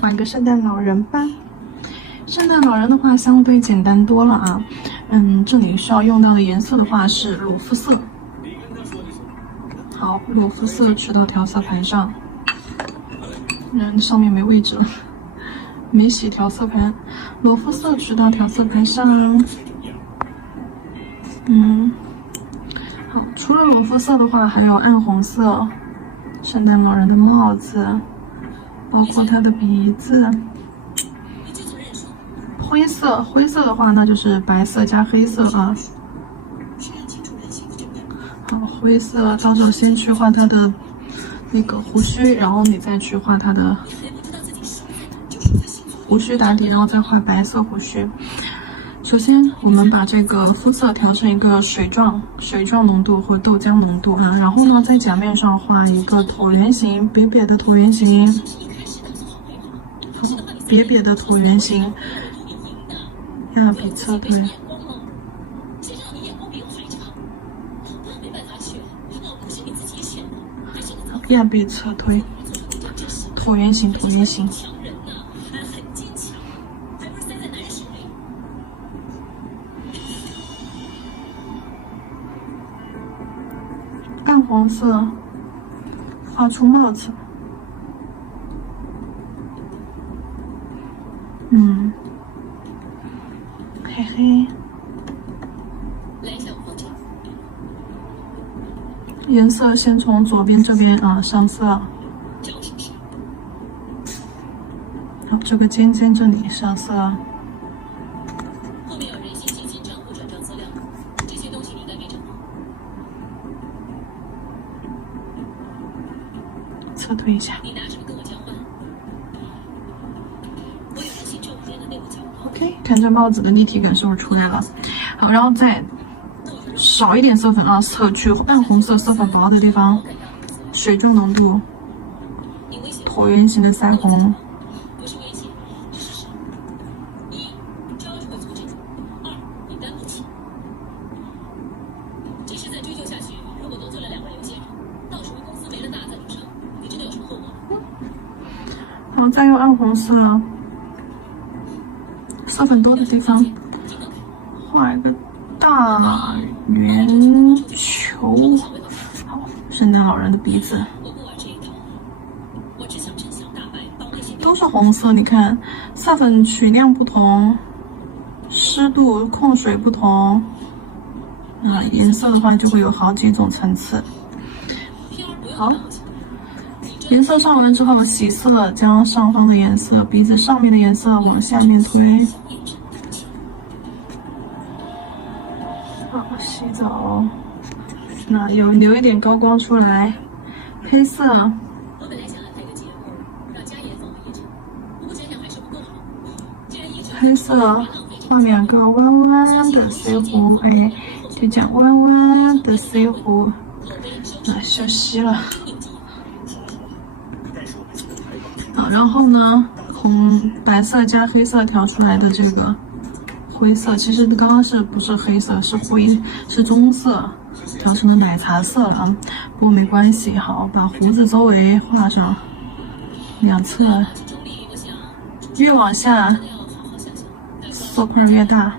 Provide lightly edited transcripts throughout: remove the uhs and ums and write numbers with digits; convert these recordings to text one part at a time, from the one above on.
画一个圣诞老人吧。圣诞老人的话相对简单多了啊。这里需要用到的颜色的话是裸肤色。好，裸肤色取到调色盘上。上面没位置了，没洗调色盘。裸肤色取到调色盘上。好，除了裸肤色的话，还有暗红色，圣诞老人的帽子，包括他的鼻子。灰色的话，那就是白色加黑色啊。好，灰色，到时候先去画他的那个胡须，然后你再去画他的胡须打底，然后再画白色胡须。首先，我们把这个肤色调成一个水状浓度或豆浆浓度啊，然后呢，在甲面上画一个椭圆形，瘪瘪的椭圆形，瘪瘪的椭圆形。亚比侧推，亚比侧推，椭圆形，椭圆形。淡黄色，画出帽子。嘿嘿。颜色先从左边这边啊上色。好，这个尖尖这里上色。后面有人性信息账户转账资料，这些东西你应该没找到。侧推一下。你拿什么跟我交换？我有人性证物店的内部情况。OK， 看这帽子的立体感是不是出来了？好，然后再少一点色粉啊，去暗红色色粉薄的地方，水重浓度，椭圆形的腮红。然后再用暗红色色粉多的地方画一个大圆球。好，圣诞老人的鼻子都是红色，你看色粉取量不同，湿度控水不同啊，颜色的话就会有好几种层次。好，颜色上完之后，洗色，将上方的颜色、鼻子上面的颜色往下面推。好，洗澡，那留一点高光出来。黑色，黑色画两个弯弯的 C 弧，哎，就讲弯弯的 C 弧，休息了。好，然后呢，白色加黑色调出来的这个灰色，其实刚刚不是黑色，是棕色，调成了奶茶色了啊。不过没关系，好，把胡子周围画上，两侧越往下色块越大。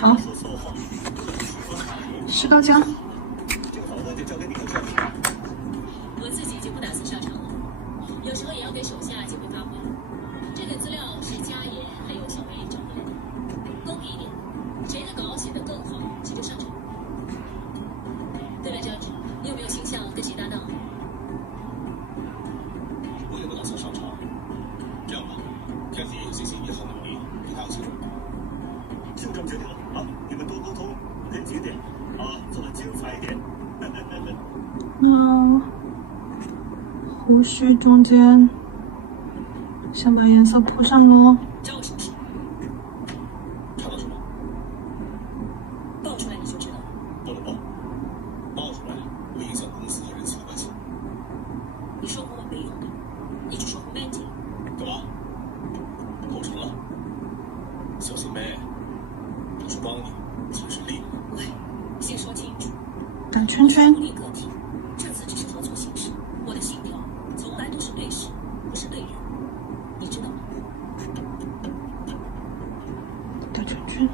好，石膏浆。我自己就不打算上场了，有时候也要给手下机会发挥。这个资料是家爷还有小白整理的，公平一点，谁的稿写得更好，谁就上场。对了，张志，你有没有倾向跟谁搭档？我也不打算上场。这样吧，天姐有信心也好努力，给他有机会。就这么决定了啊！你们多沟通，跟紧点啊，做得精彩一点。胡须中间先把颜色铺上喽。看到什么？爆出来你就知道。不能爆，爆出来会影响公司和人事的关系。你说不完没用的，你就说不干净。干嘛？口成了？小心妹，不是帮你，就是利你。喂，先说清楚。转圈圈独。立个体，这次只是合作形式。我的信条从来都是对事，不是对人，你知道吗？转圈圈。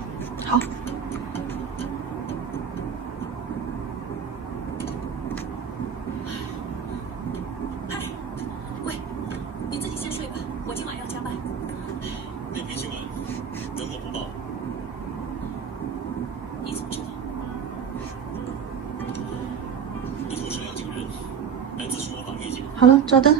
好。嗨，喂，你自己先睡吧，我今晚要加班。那篇新闻能我不报？你怎么知道？你同事梁景润，来自是我法律界。好了，找的。